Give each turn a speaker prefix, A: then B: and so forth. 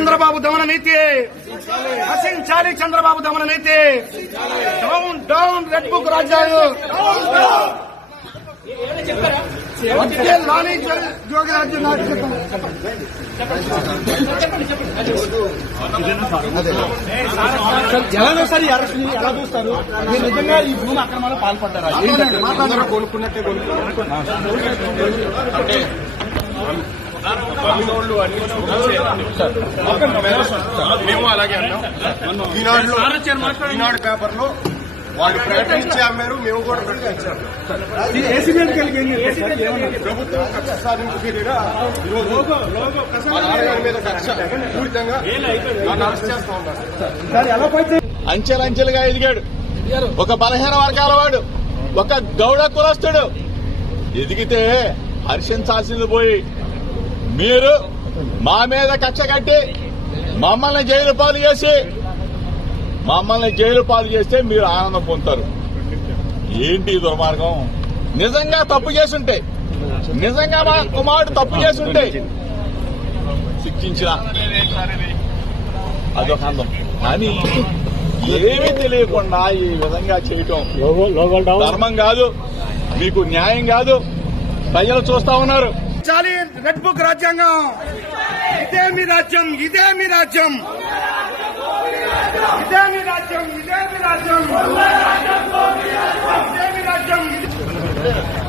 A: చంద్రబాబు దమన నీతి. నశించాలి చంద్రబాబు దమన నీతి. Down down red book రాజ్యాంగం వచ్చే లానీ జోగి రాజ్యం నాయకత్వం
B: ఎలా సార్ అరెస్ట్ ఎలా చూస్తారు? మీరు నిజంగా ఈ భూమి అక్రమాలు పాల్పడ్డారా?
C: అందరూ కొనుక్కున్నట్టే మేము అలాగే అన్నాం ఈనాడు ఈనాడు పేపర్లో వాళ్ళు ప్రకటించి అమ్మారు మేము కూడా ప్రకటించాము ప్రభుత్వం కక్ష సాధింపు చర్యగా ఈరోజు నాన్నగారి మీద కక్ష పూరితంగా నన్ను అరెస్ట్ చేస్తా ఉన్నారు
D: అంచెలంచెలుగా ఎదిగాడు. ఒక బలహీన వర్గాల వాడు ఒక గౌడ కులస్తుడు. ఎదిగితే హర్షించాల్సింది పోయి మీరు మా మీద కక్ష కట్టి మమ్మల్ని జైలు పాలు చేసి మమ్మల్ని జైలు పాలు చేస్తే మీరు ఆనందం పొందుతారు. ఏంటి దుర్మార్గం? నిజంగా తప్పు చేసుంటే నిజంగా మా కుమారుడు తప్పు చేసుంటే శిక్షించిన అదొక అందం. కానీ ఏమీ తెలియకుండా ఈ విధంగా చేయటం ధర్మం కాదు మీకు న్యాయం కాదు. ప్రజలు చూస్తా ఉన్నారు.
A: చాలి రెడ్ బుక్ రాజ్యాంగం. ఇదే మీ రాజ్యం. ఇదే మీ రాజ్యం ఇదే మీ రాజ్యం. ఇదే మీ రాజ్యం ఇదే మీ రాజ్యం.